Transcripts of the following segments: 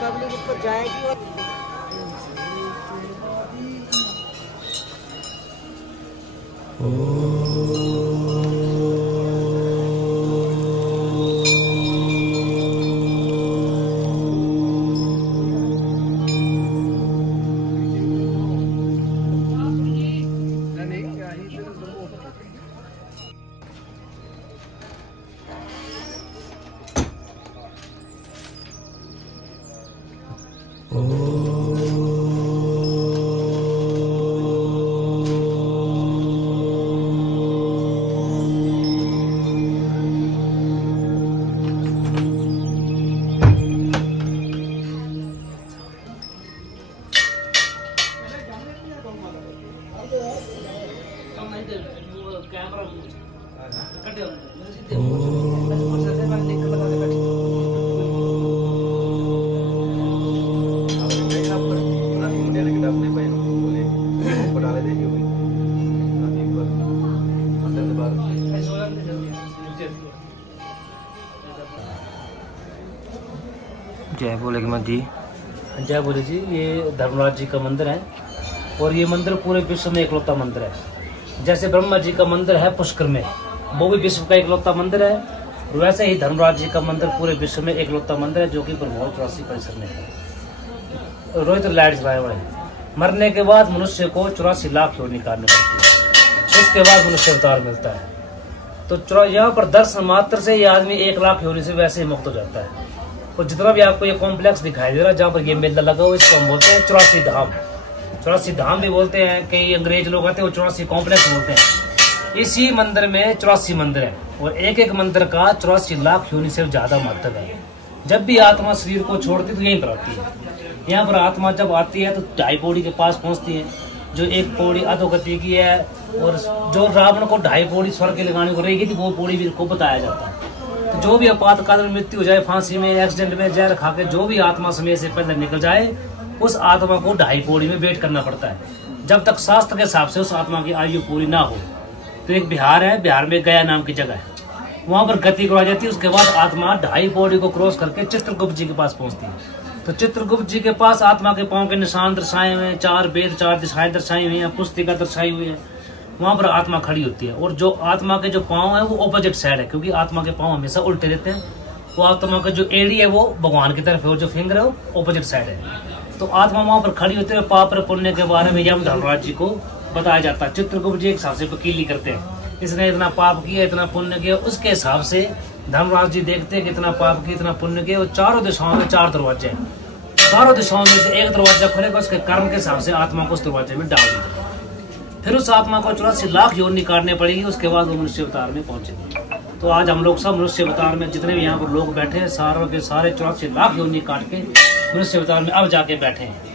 Public ऊपर जाएगी और जय बोले जी। जय बोले जी। ये धर्मराज जी का मंदिर है और ये मंदिर पूरे विश्व में इकलौता मंदिर है। जैसे ब्रह्मा जी का मंदिर है पुष्कर में, वो भी विश्व का इकलौता मंदिर है, वैसे ही धर्मराज जी का मंदिर पूरे विश्व में इकलौता मंदिर है, जो कि ब्रह्मोत्सव 84 परिसर में है। रोहित लाइट जलाए हुए मरने के बाद मनुष्य को 84 लाख योनि निकालनी पड़ती है, उसके बाद मनुष्य अवतार मिलता है। तो यहाँ पर दर्शन मात्र से ये आदमी 1 लाख योनि से वैसे ही मुक्त हो जाता है। और जितना भी आपको ये कॉम्प्लेक्स दिखाई दे रहा है जहाँ पर ये मेला लगा हुआ, इसको हम बोलते हैं 84 धाम। 84 धाम भी बोलते हैं, कई अंग्रेज लोग आते हैं वो 84 कॉम्प्लेक्स बोलते हैं। इसी मंदिर में 84 मंदिर है और एक एक मंदिर का 84 लाख योनि से ज्यादा महत्व है। जब भी आत्मा शरीर को छोड़ती है तो यहीं पर आती है। यहाँ पर आत्मा जब आती है तो 2.5 पौड़ी के पास पहुंचती है, जो 1 पौड़ी अधोगति की है, और जो रावण को 2.5 पौड़ी स्वर्ग के लगाने को रहेगी थी वो पौड़ी भी को बताया जाता है। तो जो भी आपातकाल में मृत्यु हो जाए, फांसी में, एक्सीडेंट में, जहर खा के जो भी आत्मा समय से पहले निकल जाए, उस आत्मा को 2.5 पौड़ी में वेट करना पड़ता है, जब तक शास्त्र के हिसाब से उस आत्मा की आयु पूरी ना हो। तो एक बिहार है, बिहार में गया नाम की जगह है, वहां पर गति करवाई जाती है। उसके बाद आत्मा 2.5 पौड़ी को क्रॉस करके चित्रगुप्त जी के पास पहुंचती है। तो चित्रगुप्त जी के पास आत्मा के पांव के निशान दर्शाए हुए हैं, 4 वेद 4 दिशाएं दर्शाई हुई हैं, पुस्तिका दर्शाई हुई है। वहां पर आत्मा खड़ी होती है और जो आत्मा के जो पांव है वो ऑपोजिट साइड है, क्योंकि आत्मा के पांव हमेशा उल्टे रहते हैं। वो आत्मा का जो एड़ी है वो भगवान की तरफ है और जो फिंगर है वो ऑपोजिट साइड है। तो आत्मा वहां पर खड़ी होती है। पाप और पुण्य के बारे में यम धर्मराज जी को बताया जाता है। चित्रगुप्त जी एक हिसाब से वकीली करते हैं, इसने इतना पाप किया, इतना पुण्य किया, उसके हिसाब से धर्मराज जी देखते हैं कि इतना पाप किया, इतना पुण्य किया। और चारों दिशाओं में 4 दरवाजे हैं, चारों दिशाओं में से एक दरवाजा खुलेगा, उसके कर्म के हिसाब से आत्मा को उस दरवाजे में डाल दीजिए। फिर उस आत्मा को 84 लाख योनि काटने पड़ेगी, उसके बाद वो मनुष्य अवतार में पहुंचेगी। तो आज हम लोग सब मनुष्य अवतार में जितने भी यहाँ पर लोग बैठे हैं, सारों के सारे 84 लाख योनि काट के मनुष्य अवतार में अब जाके बैठे हैं।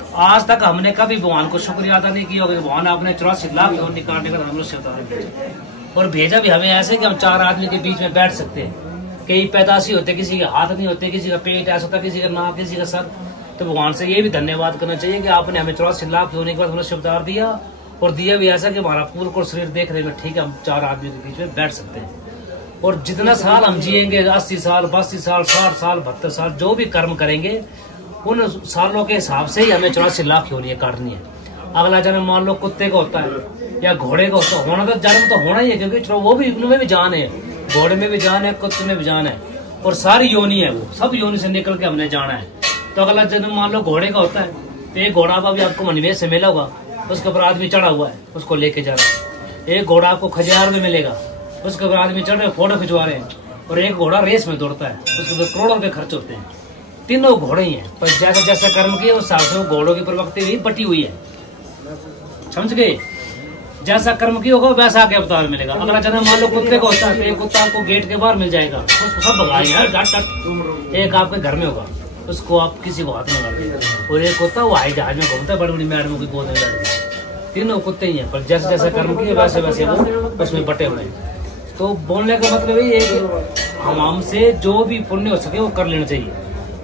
तो आज तक हमने कभी भगवान को शुक्रिया अदा नहीं किया होगा, भगवान आपने 84 लाख योनि काटने का मनुष्य अवतार में भेजा। और भेजा भी हमें ऐसे कि हम 4 आदमी के बीच में बैठ सकते हैं। कई पैदाशी होते, किसी के हाथ नहीं होते, किसी का पेट ऐसा होता, किसी का नाक, किसी का सर। तो भगवान से ये भी धन्यवाद करना चाहिए कि आपने हमें 84 लाख योनि के बाद मनुष्य अवतार दिया, और दिया भी ऐसा कि हमारा पूर्ण को शरीर देखने में ठीक है, हम 4 आदमी के बीच में बैठ सकते हैं। और जितना साल हम जिएंगे, 80 साल, 82 साल, 60 साल, 72 साल, जो भी कर्म करेंगे उन सालों के हिसाब से ही हमें 84 लाख योनियां काटनी है। अगला जन्म मान लो कुत्ते का होता है या घोड़े का होता है, होना तो जन्म तो होना ही है, क्योंकि वो भी उनमें भी जान है। घोड़े में भी जान है, कुत्ते में भी जान है, और सारी योनि है, वो सब योनि से निकल के हमने जाना है। तो अगला जन्म मान लो घोड़े का होता है, तो एक घोड़ा अभी आपको मणिमेश से मिला होगा, उसके ऊपर आदमी चढ़ा हुआ है, उसको लेके जा रहा है। एक घोड़ा आपको खजियार में मिलेगा, उसके ऊपर आदमी चढ़ रहे फोटो खिंचवा रहे हैं, और एक घोड़ा रेस में दौड़ता है, उसके ऊपर करोड़ों रुपए खर्च होते हैं। तीनों घोड़े ही हैं, पर जैसा जैसा कर्म किए उस हिसाब से वो घोड़ों की प्रवृत्ति भी बटी हुई है, समझ गए। जैसा कर्म किया होगा वैसा आगे अवतार मिलेगा। अगला जन्म मान लो कुत्ते का होता है, तो एक कुत्ता आपको गेट के बाहर मिल जाएगा, उसको सब भगाएंगे यार गाट। एक आपके घर में होगा, उसको आप किसी को हाथ में लगा देंगे, और एक कुत्ता वो हवाई जहाज में घूमता है, बड़ी बड़ी मैडमों की गोद में बैठ। तीनों कुत्ते ही हैं, पर जैसे जैसा कर्म किए वैसे वैसे वो उसमें बटे हुए हैं। तो बोलने का मतलब यही है कि हमसे जो भी पुण्य हो सके वो कर लेना चाहिए।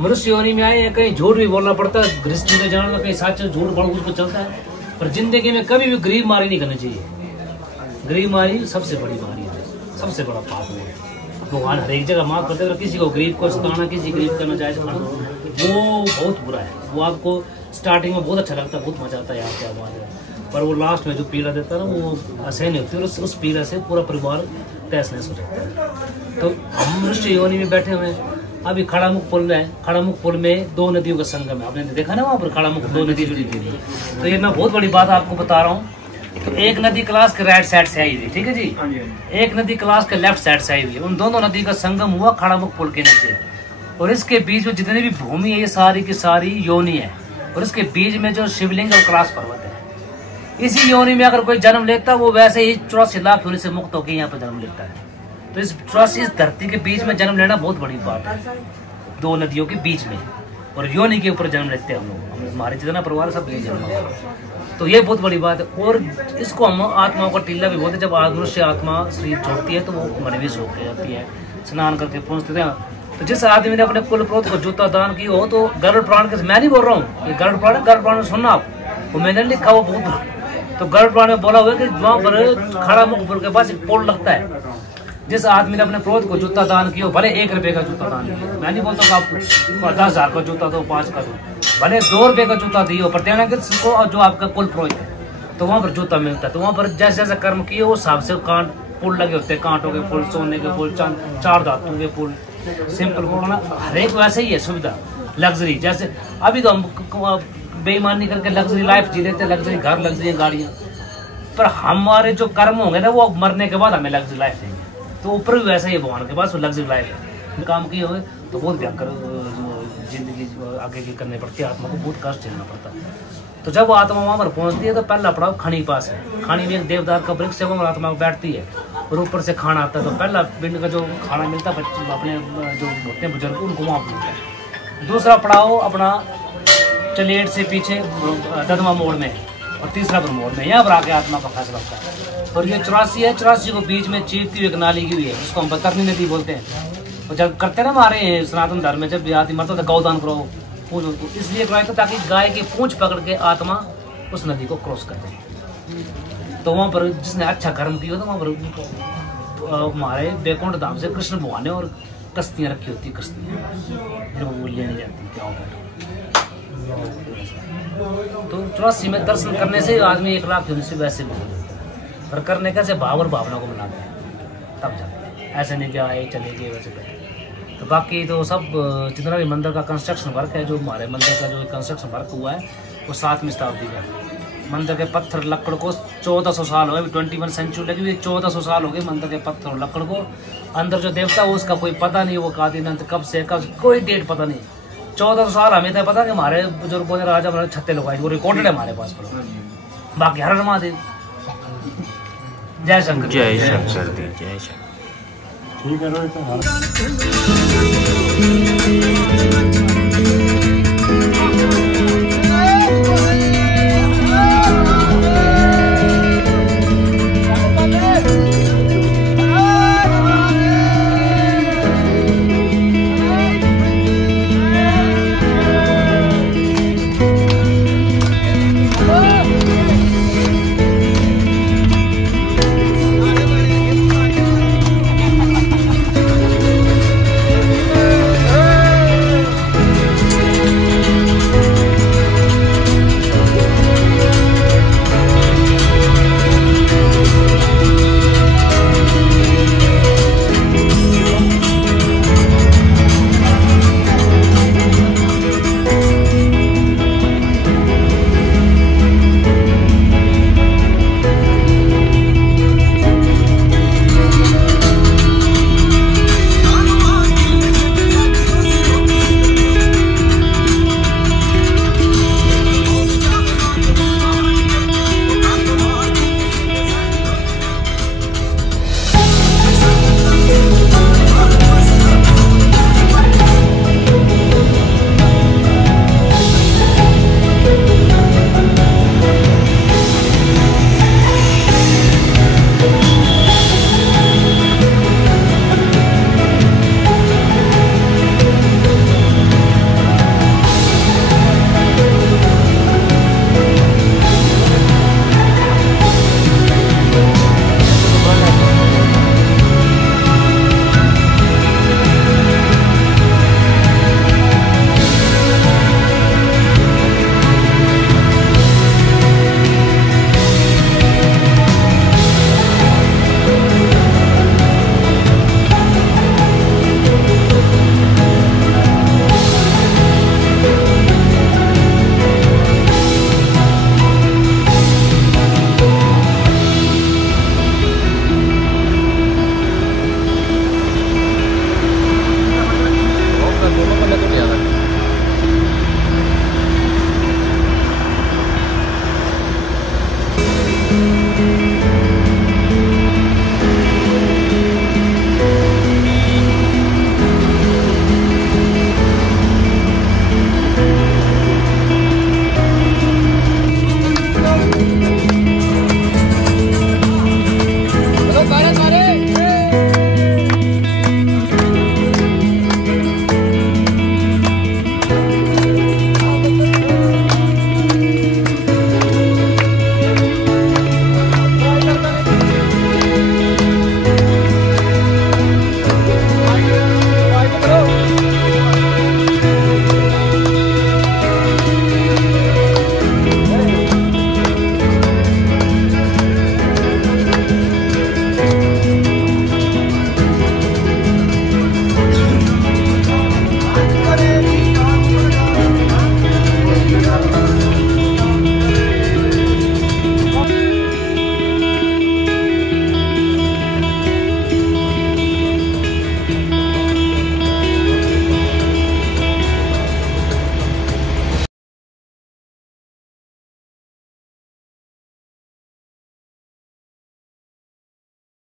मनुष्य योनि में आए हैं, कहीं झूठ भी बोलना पड़ता है, गृहस्थी में जाना, कहीं सच झूठ बड़ा कुछ चलता है, पर जिंदगी में कभी भी गरीब मारी नहीं करनी चाहिए। गरीब मारी सबसे बड़ी मारी है, सबसे बड़ा पाप है। भगवान हर एक जगह माफ करते, किसी को गरीब को सताना, किसी गरीब करना जायज खाना, वो बहुत बुरा है। वो आपको स्टार्टिंग में बहुत अच्छा लगता है, बहुत मजा आता है यार क्या बात है, पर वो लास्ट में जो पीड़ा देता है ना, वो असह नहीं होती, और उस पीड़ा से पूरा परिवार तहस नहस हो जाता है। तो हम मनुष्य योनि में बैठे हुए हैं। अभी खड़ामुख पुल में है, खड़ामुख पुल में दो नदियों का संगम है, आपने देखा ना वहाँ पर खड़ामुख दो नदी जुड़ी थी। तो ये मैं बहुत बड़ी बात आपको बता रहा हूँ। तो एक नदी क्लास के राइट साइड से आई हुई, ठीक है जी, एक नदी क्लास के लेफ्ट साइड से आई हुई। उन दोनों नदी का संगम हुआ खड़ामुख पुल के नीचे, और इसके बीच में जितनी भी भूमि है ये सारी की सारी योनि है, और इसके बीच में जो शिवलिंग और कैलाश पर्वत है। इसी योनि में अगर कोई जन्म लेता वो वैसे ही 84 लाख योनि से मुक्त होकर यहाँ पर जन्म लेता है। तो इस 84 धरती के बीच में जन्म लेना बहुत बड़ी बात है, दो नदियों के बीच में, और योनि के ऊपर जन्म लेते हैं हम लोग, हमारे जितना परिवार सब यही जन्म। तो ये बहुत बड़ी बात है। और इसको हम आत्माओं का टीला भी बोलते हैं। जब मनुष्य आत्मा शरीर छोड़ती है तो वो मणिमेश होकर जाती है, स्नान करके पहुंचते हैं। तो जिस आदमी ने अपने कुल प्रोत को जूता दान की हो, तो गरुड़ पुराण के, मैं नहीं बोल रहा हूँ, ये गरुड़ पुराण में सुनना आप, वो मैंने लिखा वो बहुत। तो गरुड़ पुराण में बोला हुआ है कि वहाँ पर खड़ामुख पुल के पास एक पोल लगता है, जिस आदमी ने अपने प्रोत को जूता दान किया, भले 1 रुपए का जूता दान किया, मैं नहीं बोलता कि आप 10,000 का जूता दो, 5 का दो, भले 2 रुपए का जूता दियो, पर देना किसको, जो आपका कुल प्रोत है, तो वहाँ पर जूता मिलता है। तो वहाँ पर जैसे जैसे कर्म किए उस हिसाब से कांट पुल लगे होते हैं, कांटों के पुल, सोने के पुल, 4 धातुओं के पुल, सिंपल पुल, हर एक वैसे ही है सुविधा, लग्जरी। जैसे अभी तो हम बेईमानी करके लग्जरी लाइफ जी लेते हैं, लग्जरी घर, लग्जरी गाड़ियाँ, पर हमारे जो कर्म होंगे ना वो मरने के बाद हमें लग्जरी लाइफ देंगे। तो ऊपर भी वैसा ही भगवान के पास लग्जरी लाइफ है। काम किए हुए तो बहुत भयंकर जिंदगी आगे की करनी पड़ती है, आत्मा को बहुत कष्ट झेलना पड़ता है। तो जब वो आत्मा वहाँ पर पहुँचती है तो पहला पड़ाव खणी पास है। खणी में एक देवदार का वृक्ष है, वहाँ आत्मा बैठती है, और ऊपर से खाना आता है। तो पहला पिंड का जो खाना मिलता है अपने जो होते हैं बुजुर्ग, उनको वहाँ मिलता है। दूसरा पड़ाव अपना चलेट से पीछे ददमा मोड़ में, और तीसरा ब्रह्मोड़ में, यहाँ पर आके आत्मा का फैसला होता है। और ये 84 है, 84 को बीच में चीरती हुई एक नाली की हुई है, उसको हम बतरनी नदी बोलते हैं। और जब करते ना हमारे सनातन धर्म में, जब आदमी मरता था गौदान करो, पूछ उनको इसलिए कराया था ताकि गाय की पूंछ पकड़ के आत्मा उस नदी को क्रॉस कर दे। तो वहाँ पर जिसने अच्छा कर्म किया तो वहाँ पर हमारे बैकुंठ धाम से कृष्ण भगवान ने और कश्तियाँ रखी होती, कश्तियाँ जो वो लेने जाती क्या होगा। तो 84 में दर्शन करने से आदमी 1 लाख से वैसे भी, पर करने का से भाव और भावना को मिलाते हैं तब जाते हैं, ऐसे नहीं कि आए चले गए वैसे। तो बाकी तो सब जितना भी मंदिर का कंस्ट्रक्शन वर्क है, जो हमारे मंदिर का जो कंस्ट्रक्शन वर्क हुआ है वो 7वीं शताब्दी का। मंदिर के पत्थर लकड़ को 1400 साल हो गए, 21 सेंचुरी लगी हुई, 1400 साल हो गए मंदिर के पत्थर और लकड़ को। अंदर जो देवता है उसका कोई पता नहीं, वो कादिनंत कब से कोई डेट पता नहीं। 1400 साल हमें तो पता कि हमारे बुजुर्गों ने राजा हमारे 36 लोग आए, वो रिकॉर्डेड है हमारे पास पर। बाकी हर महादेव, जय शंकर, जय शंकर, जय शंकर। ठीक है रोहित। बोला